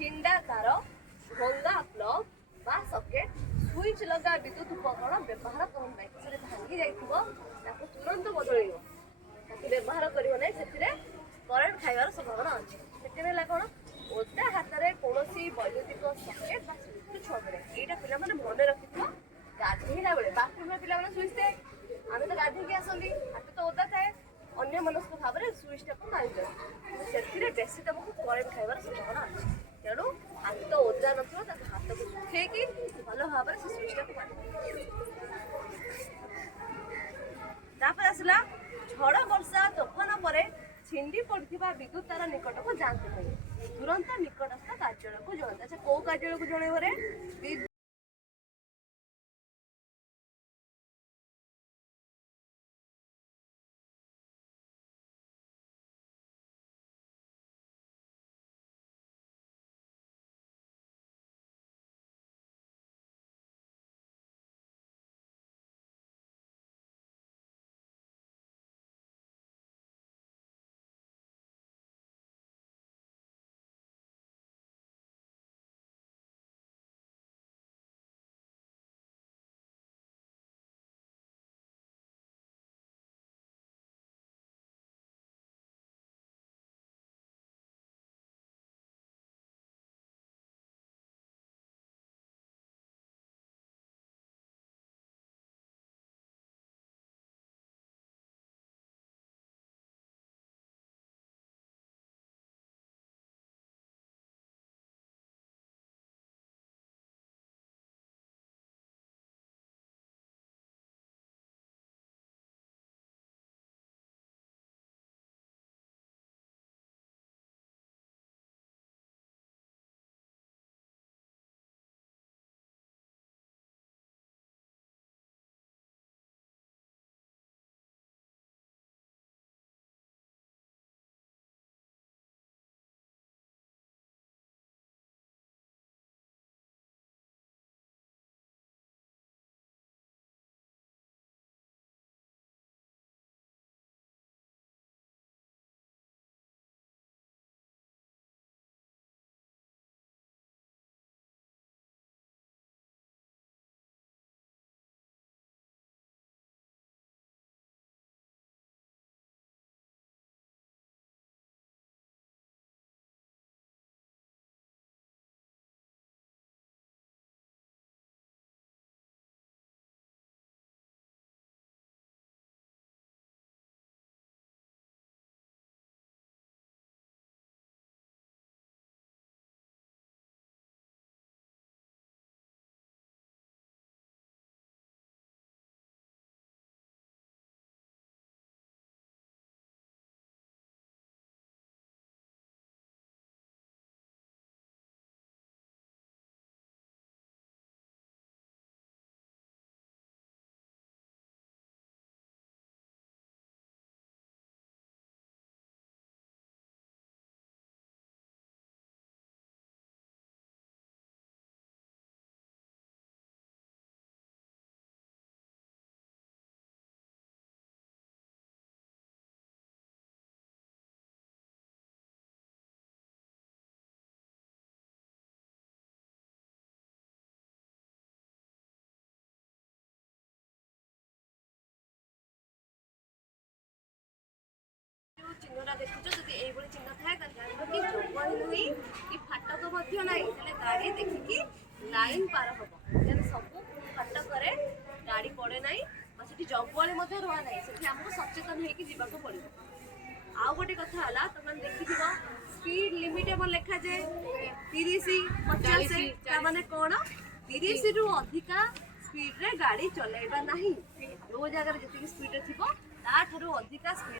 छिंडा तार भंगा प्लग बा सकेट स्विच लगा विद्युत उपकरण व्यवहार करूँ ना से भांगी जाइए तुरंत बदल व्यवहार करें करेन्ट खाइबार संभावना अच्छे से कौन ओदा हाथ में कौन वैद्युतिक सकेट स्विच छुआ यहाँ पिला मन रखी गाधेला बेले बाथरूम पिला स्विच दे आम तो गाधे आसती हाथ तो ओदा थाए अन्य मनस्क भाव में स्विच टाक मारी से बेसी तुमको करेन्ट खाइबार संभावना अच्छे तेणु हाथ तो ओदा नथ हाथ को सुखी भल भाव में स्विच टाक मार आसला झड़ वर्षा तोफान पर छिंडी पड़ा विद्युत तार निकट को जाते तुरंत निकटस्थ कार्यालय को जणाते। अच्छा कौ कार्यालय को जनइबे चिन्हटा देखुच जो चिन्ह थाए कि जंगल नुई कि फाटक ना गाड़ी देखिकी लाइन पार हम सब फाटक गाड़ी पड़े ना जंगल रुआ ना आमको सचेतन होगा पड़ो। आउ गोटे कथा तुम देखी स्पीड लिमिट लिखा जाए 30-50 माने कौन 30 रु अधिका स्पीड रे गाड़ी चलेबा नहीं जो जगह जी स्पीड थी अधिका स्पीड